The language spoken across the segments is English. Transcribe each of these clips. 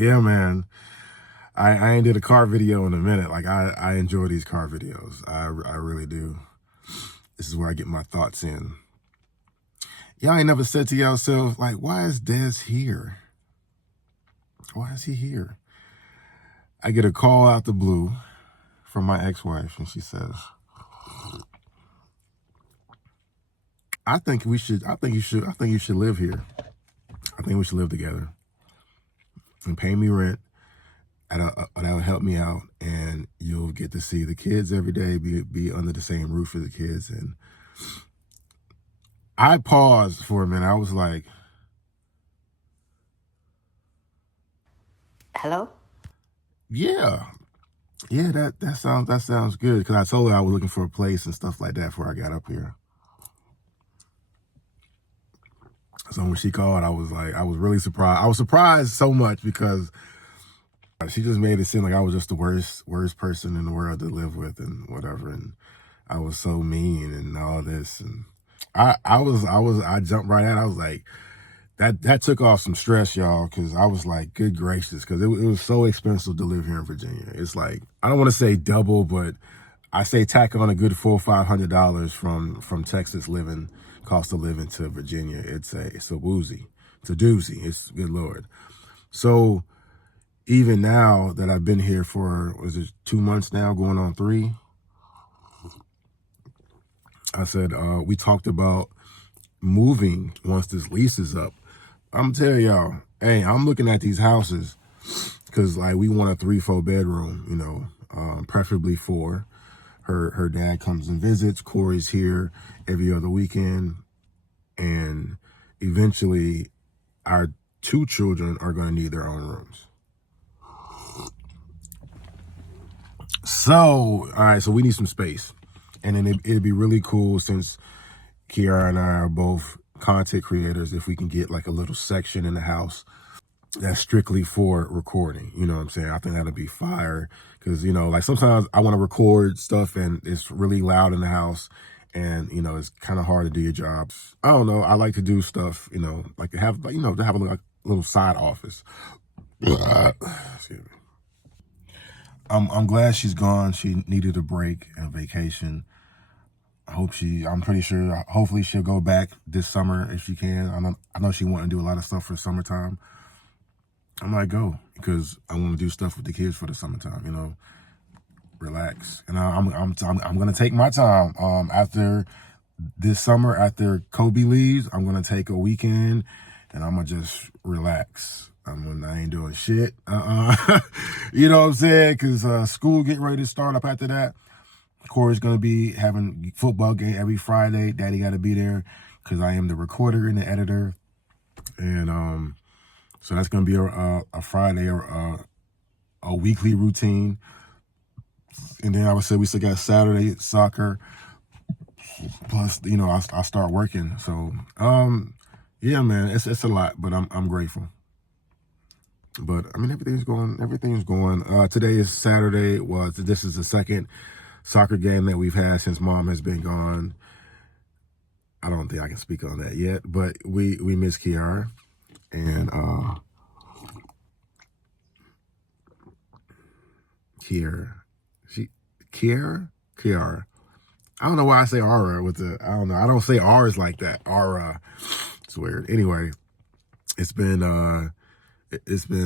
Yeah, man. I ain't did a car video in a minute. Like I enjoy these car videos. I really do. This is where I get my thoughts in. Y'all ain't never said to yourself, like, why is Des here? Why is he here? I get a call out the blue from my ex-wife, and she says, I think you should live here. I think we should live together and pay me rent. That'll help me out, and you'll get to see the kids every day, be under the same roof as the kids. And I paused for a minute. I was like, Hello? yeah, that sounds good. Because I told her I was looking for a place and stuff like that before I got up here. So when she called, I was really surprised. I was surprised so much because she just made it seem like I was just the worst person in the world to live with and whatever. And I was so mean and all this. And I jumped right at it. I was like, that took off some stress, y'all, because I was like, good gracious, because it was so expensive to live here in Virginia. It's like, I don't want to say double, but I say tack on a good $400 or $500 from Texas cost of living to Virginia. It's a woozy. It's a doozy. It's good Lord. So even now that I've been here for, 2 months now, going on 3, I said, we talked about moving once this lease is up. I'm telling y'all, hey, I'm looking at these houses because like we want a 3-4 bedroom, preferably 4. Her dad comes and visits. Corey's here every other weekend. And eventually our 2 children are going to need their own rooms. So, all right, so we need some space. And then it'd be really cool, since Kiara and I are both content creators, if we can get like a little section in the house that's strictly for recording. You know what I'm saying? I think that'd be fire. Because, like sometimes I want to record stuff and it's really loud in the house. And, it's kind of hard to do your job. I don't know. I like to do stuff, like to have a little side office. Excuse me. I'm glad she's gone. She needed a break and a vacation. I'm pretty sure, hopefully she'll go back this summer if she can. I know she wants to do a lot of stuff for summertime. I might go because I want to do stuff with the kids for the summertime, relax. And I'm going to take my time. After this summer, after Kobe leaves, I'm going to take a weekend and I'm going to just relax. I ain't doing shit. You know what I'm saying? Because school getting ready to start up after that. Corey's going to be having football game every Friday. Daddy got to be there because I am the recorder and the editor. And so that's going to be a Friday or a weekly routine. And then I would say we still got Saturday soccer. Plus, I start working. So, yeah, man, it's a lot, but I'm grateful. But I mean, everything's going. Today is Saturday. Well, this is the second soccer game that we've had since Mom has been gone. I don't think I can speak on that yet, but we miss Kiara. And Kiara. I don't know why I say Aura I don't know. I don't say R's like that. Aura. It's weird. Anyway, it's been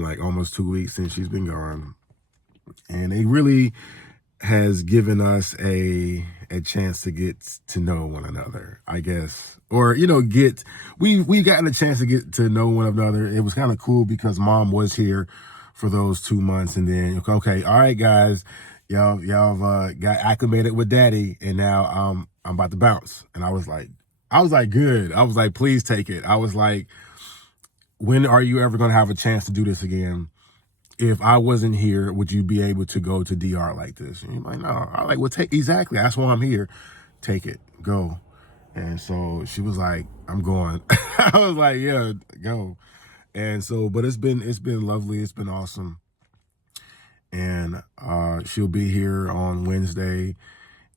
like almost 2 weeks since she's been gone. And it really has given us a chance to get to know one another, I guess. Or, we've gotten a chance to get to know one another. It was kind of cool because Mom was here for those 2 months. And then, okay, all right, guys, y'all got acclimated with Daddy. And now I'm about to bounce. And I was like, good. I was like, please take it. I was like, when are you ever going to have a chance to do this again? If I wasn't here, would you be able to go to DR like this? And you're like, no. I like, well, exactly. That's why I'm here. Take it, go. And so she was like, I'm going. I was like, yeah, go. And so, but it's been lovely. It's been awesome. And she'll be here on Wednesday.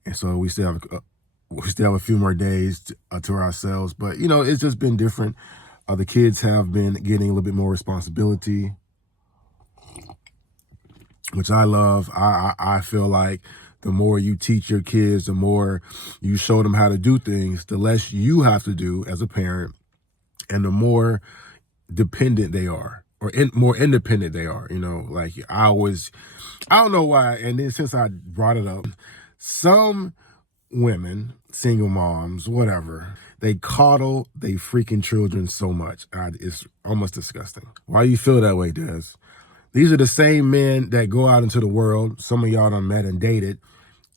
And so we still have a few more days to ourselves. But, it's just been different. The kids have been getting a little bit more responsibility. which I love. I feel like the more you teach your kids, the more you show them how to do things, the less you have to do as a parent, and the more dependent they are, or more independent they are. Like I don't know why. And then since I brought it up, some women, single moms, whatever, they coddle they freaking children so much. It's almost disgusting. Why you feel that way, Des? These are the same men that go out into the world. Some of y'all done met and dated,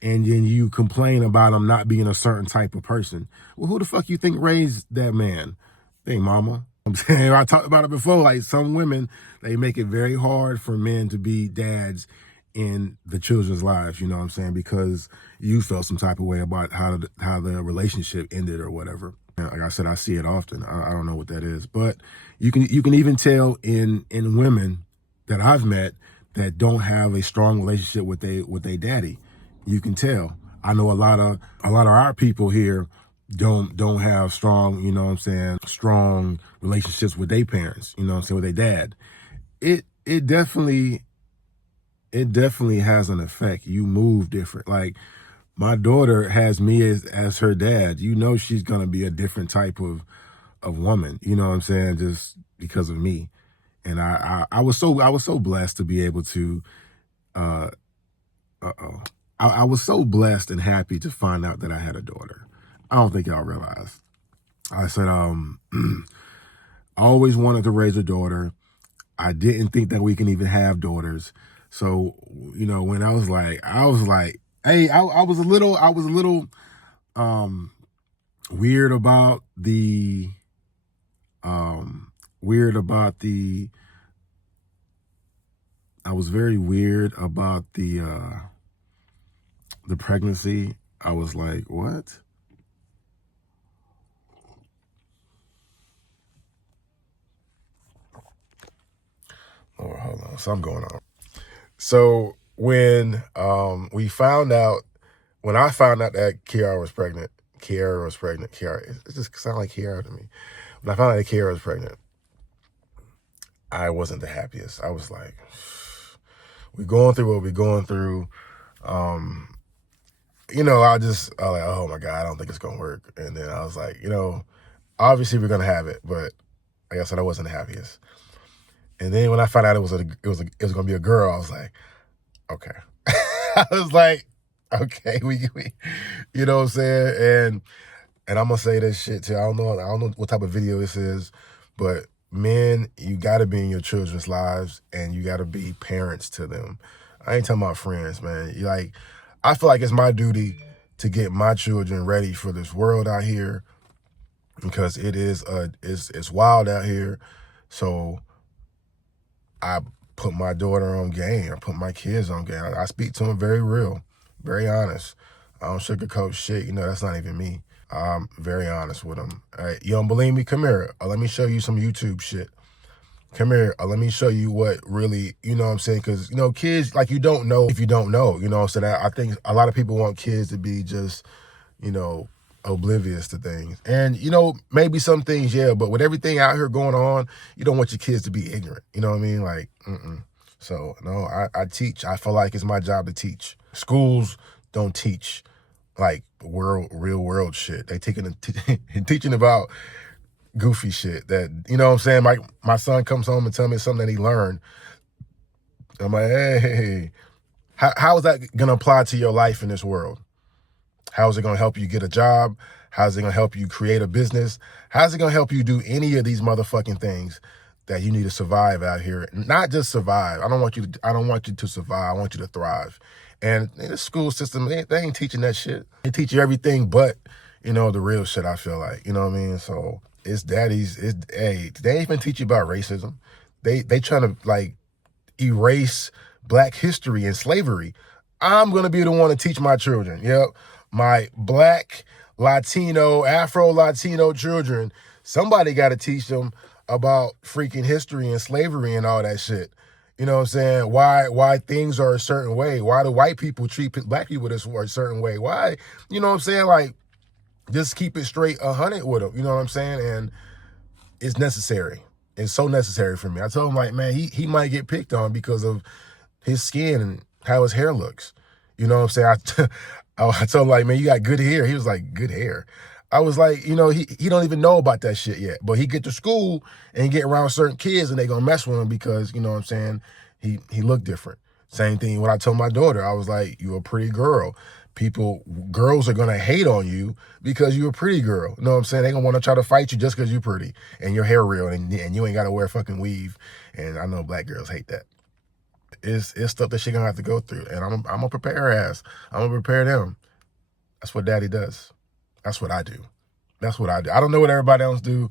and then you complain about them not being a certain type of person. Well, who the fuck you think raised that man? Hey, mama. I'm saying, I talked about it before. Like some women, they make it very hard for men to be dads in the children's lives. You know what I'm saying? Because you felt some type of way about how the relationship ended or whatever. Like I said, I see it often. I don't know what that is, but you can even tell in women that I've met that don't have a strong relationship with they daddy. You can tell. I know a lot of our people here don't have strong, strong relationships with their parents, with their dad. It definitely has an effect. You move different. Like my daughter has me as her dad. She's gonna be a different type of woman, just because of me. And I was so blessed to be able to I was so blessed and happy to find out that I had a daughter. I don't think y'all realize. I said, I always wanted to raise a daughter. I didn't think that we can even have daughters. So, when I was like, hey, I was a little weird about the I was very weird about the pregnancy. I was like, what? Oh, hold on. Something going on. So when I found out that Kiara was pregnant, it just sounded like Kiara to me. When I found out that Kiara was pregnant, I wasn't the happiest. I was like, we're going through what we're going through. I was like, oh my God, I don't think it's going to work. And then I was like, obviously we're going to have it, but like I said, I wasn't the happiest. And then when I found out it was going to be a girl, I was like, okay. I was like, okay, we you know what I'm saying? And I'm going to say this shit too. I don't know what type of video this is, but men, you got to be in your children's lives and you got to be parents to them. I ain't talking about friends, man. I feel like it's my duty to get my children ready for this world out here because it's wild out here. So I put my daughter on game. I put my kids on game. I speak to them very real, very honest. I don't sugarcoat shit. That's not even me. I'm very honest with them. All right, you don't believe me? Come here. Let me show you some YouTube shit. Come here. Let me show you what really, you know what I'm saying? Because, kids, like, you don't know if you don't know, So I think a lot of people want kids to be just, oblivious to things. And, maybe some things, yeah, but with everything out here going on, you don't want your kids to be ignorant. You know what I mean? Like, So, no, I teach. I feel like it's my job to teach. Schools don't teach, like, real world shit. They teaching about goofy shit that, you know what I'm saying? My son comes home and tells me something that he learned. I'm like, hey, how is that going to apply to your life in this world? How is it going to help you get a job? How is it going to help you create a business? How is it going to help you do any of these motherfucking things that you need to survive out here? Not just survive. I don't want you to survive. I want you to thrive. And the school system, they ain't teaching that shit. They teach you everything but, the real shit, I feel like. You know what I mean? So they ain't even teach you about racism. They trying to, like, erase Black history and slavery. I'm going to be the one to teach my children. Yep. My Black, Latino, Afro-Latino children, somebody got to teach them about freaking history and slavery and all that shit. You know what I'm saying? Why things are a certain way. Why do white people treat Black people this a certain way? Why, you know what I'm saying? Like, just keep it straight 100 with them. You know what I'm saying? And it's necessary. It's so necessary for me. I told him, like, man, he might get picked on because of his skin and how his hair looks. You know what I'm saying? I told him, like, man, you got good hair. He was like, good hair. I was like, you know, he don't even know about that shit yet. But he get to school and he get around certain kids and they gonna mess with him because, you know what I'm saying, he looked different. Same thing when I told my daughter, I was like, you're a pretty girl. Girls are gonna hate on you because you're a pretty girl. You know what I'm saying? They gonna wanna try to fight you just because you're pretty and your hair real and you ain't gotta wear fucking weave. And I know black girls hate that. It's stuff that she gonna have to go through. And I'm gonna prepare her ass. I'm gonna prepare them. That's what daddy does. That's what I do. That's what I do. I don't know what everybody else do.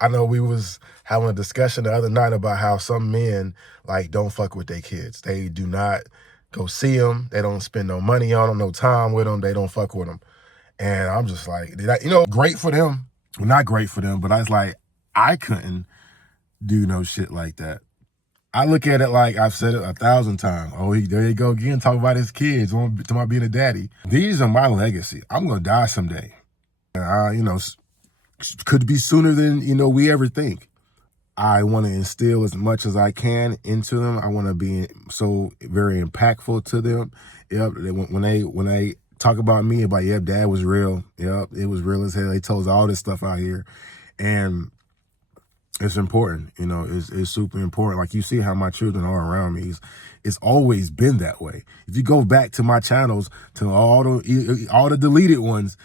I know we was having a discussion the other night about how some men, like, don't fuck with their kids. They do not go see them. They don't spend no money on them, no time with them. They don't fuck with them. And I'm just like, great for them. Well, not great for them, but I was like, I couldn't do no shit like that. I look at it like I've said it 1,000 times. Oh, there you go again, talking about his kids, talking about being a daddy. These are my legacy. I'm going to die someday. Could be sooner than, we ever think. I want to instill as much as I can into them. I want to be so very impactful to them. Yep, when they talk about me, about, yep, dad was real. Yep, it was real as hell. They told us all this stuff out here. And it's important, it's super important. Like, you see how my children are around me. It's always been that way. If you go back to my channels, to all the deleted ones,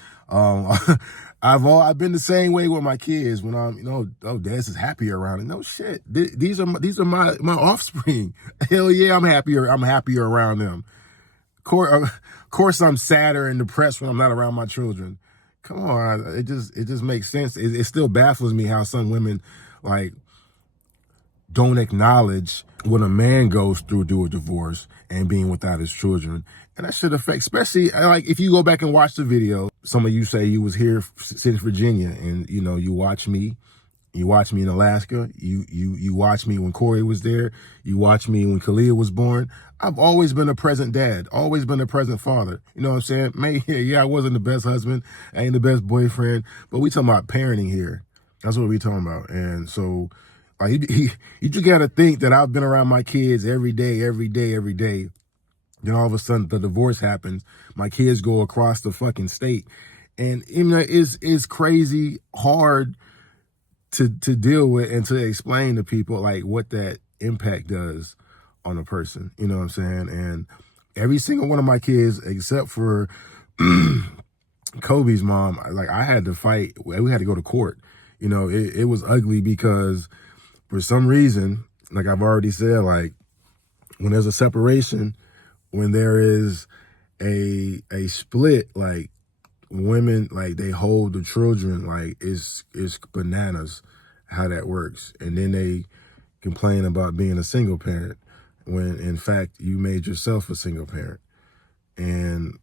I've been the same way with my kids. When I'm, dad's is happier around it. No shit. These are my offspring. Hell yeah, I'm happier around them. Of course, I'm sadder and depressed when I'm not around my children. Come on, it just makes sense. It still baffles me how some women, like, don't acknowledge what a man goes through due a divorce and being without his children. And that should affect, especially, like, if you go back and watch the video, some of you say you was here since Virginia, and, you watch me in Alaska, you watch me when Corey was there, you watch me when Kalia was born. I've always been a present dad, always been a present father. You know what I'm saying? Yeah, I wasn't the best husband, I ain't the best boyfriend, but we talking about parenting here. That's what we talking about. And so, like, you just gotta think that I've been around my kids every day. Then all of a sudden the divorce happens. My kids go across the fucking state. And it's crazy hard to deal with and to explain to people, like, what that impact does on a person. You know what I'm saying? And every single one of my kids, except for Kobe's mom, like, I had to fight. We had to go to court. It was ugly because for some reason, like I've already said, like, when there's a separation, when there is a split, like, women, like, they hold the children, like, it's bananas how that works. And then they complain about being a single parent when in fact you made yourself a single parent. And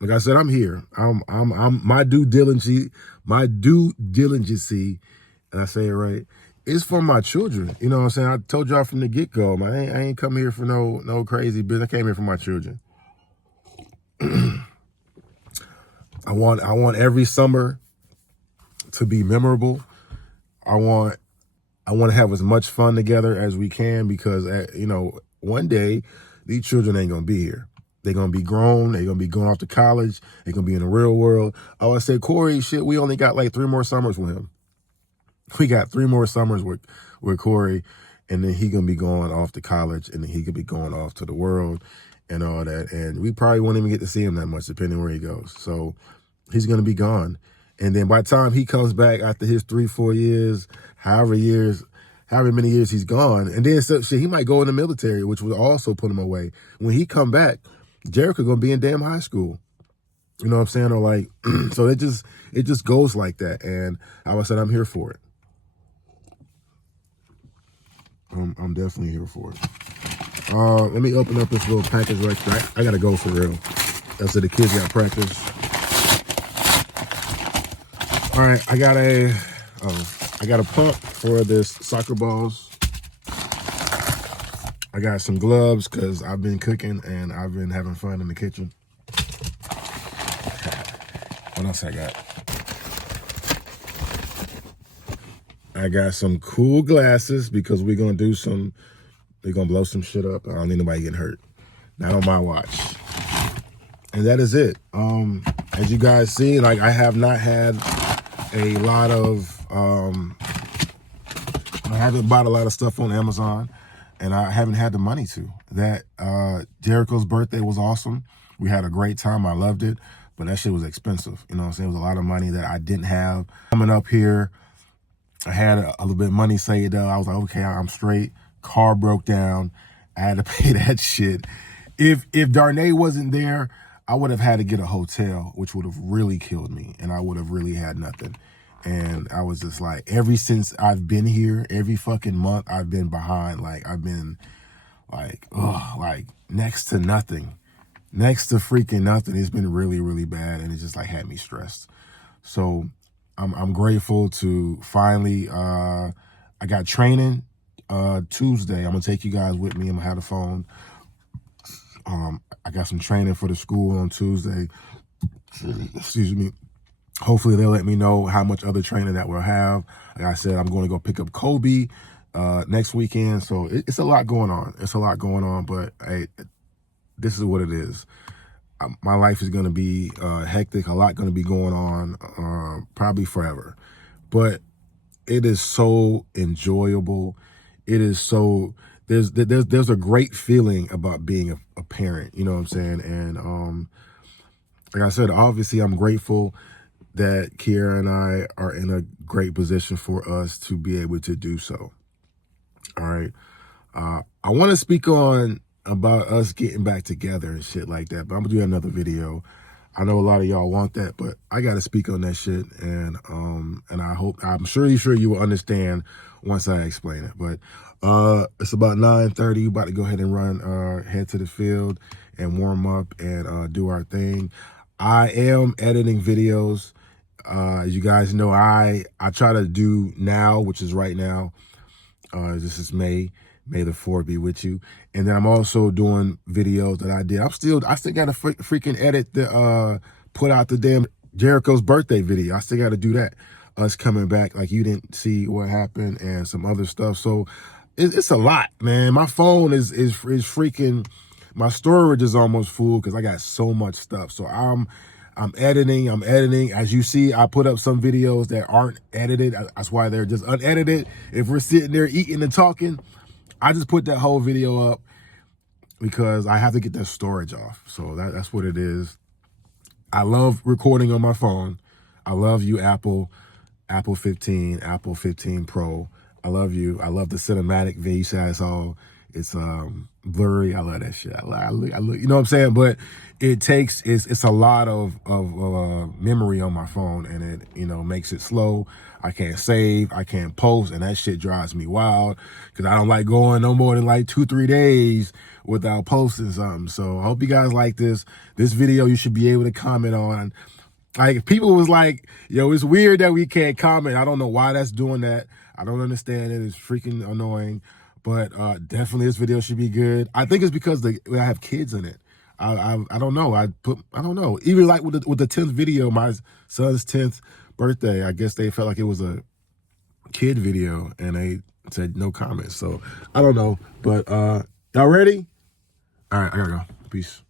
like I said, I'm here. I'm my due diligence, and I say it right, is for my children. You know what I'm saying? I told y'all from the get-go, man, I ain't come here for no crazy business. I came here for my children. I want every summer to be memorable. I want to have as much fun together as we can, because one day these children ain't gonna be here. They're gonna be grown. They're gonna be going off to college. They're gonna be in the real world. I always say, Corey, shit, we only got like 3 more summers with him. We got 3 more summers with Corey, and then he gonna be going off to college, and then he could be going off to the world and all that. And we probably won't even get to see him that much, depending where he goes. So he's gonna be gone. And then by the time he comes back after his 3-4 years, however many years he's gone, and then he might go in the military, which will also put him away. When he come back, Jericho gonna be in damn high school. You know what I'm saying? Or like, so it just goes like that. And I said, I'm here for it. I'm definitely here for it. Let me open up this little package right there. I gotta go for real. I said the kids got practice. All right, I got a pump for this soccer balls. I got some gloves because I've been cooking and I've been having fun in the kitchen. What else I got? I got some cool glasses because we're gonna do some They're gonna blow some shit up. I don't need nobody getting hurt. Not on my watch. And that is it. As you guys see, like I have not had a lot of I haven't bought a lot of stuff on Amazon, and I haven't had the money to. That Jericho's birthday was awesome. We had a great time. I loved it, but that shit was expensive. You know what I'm saying? It was a lot of money that I didn't have. Coming up here, I had a little bit of money saved up. I was like, okay, I'm straight. Car broke down. I had to pay that shit. If Darnay wasn't there, I would have had to get a hotel, which would have really killed me, and I would have really had nothing. And I was just like, ever since I've been here, every fucking month I've been behind. Like I've been like, like next to nothing, next to freaking nothing. It's been really, really bad, and it just like had me stressed. So I'm grateful to finally. I got training Tuesday. I'm gonna take you guys with me. I'm gonna have the phone. I got some training for the school on Tuesday. Excuse me. Hopefully they'll let me know how much other training that we'll have. Like I said, I'm going to go pick up Kobe next weekend. So it's a lot going on. It's a lot going on, but hey, this is what it is. My life is going to be hectic. A lot going to be going on probably forever. But it is so enjoyable. It is so, there's a great feeling about being a parent. You know what I'm saying? And like I said, obviously I'm grateful that Kiara and I are in a great position for us to be able to do so. All right. I want to speak on about us getting back together and shit like that, but I'm gonna do another video. I know a lot of y'all want that, but I got to speak on that shit. And I'm sure you will understand once I explain it. But it's about 9:30. About to go ahead and run, head to the field and warm up and do our thing. I am editing videos. As you guys know, I try to do now, which is right now. This is May the 4th be with you. And then I'm also doing videos that I did. I still got to freaking edit the put out the damn Jericho's birthday video. I still got to do that. Us coming back, like you didn't see what happened, and some other stuff. So it's a lot, man. My phone is freaking. My storage is almost full because I got so much stuff. So I'm editing. As you see, I put up some videos that aren't edited. That's why they're just unedited. If we're sitting there eating and talking, I just put that whole video up because I have to get that storage off. So that's what it is. I love recording on my phone. I love you, Apple 15, Apple 15 Pro. I love you. I love the cinematic V. You see it's blurry. I love that shit. I look, you know what I'm saying? But it's a lot of memory on my phone, and it, you know, makes it slow. I can't save, I can't post, and that shit drives me wild because I don't like going no more than like 2-3 days without posting something. So I hope you guys like this video. You should be able to comment on. Like, people was like, yo, it's weird that we can't comment. I don't know why that's doing that. I don't understand it. It's freaking annoying. But definitely this video should be good. I think it's because I have kids in it. I don't know. I don't know. Even like with the 10th video, my son's 10th birthday, I guess they felt like it was a kid video and they said no comments. So I don't know. But y'all ready? All right, I gotta go. Peace.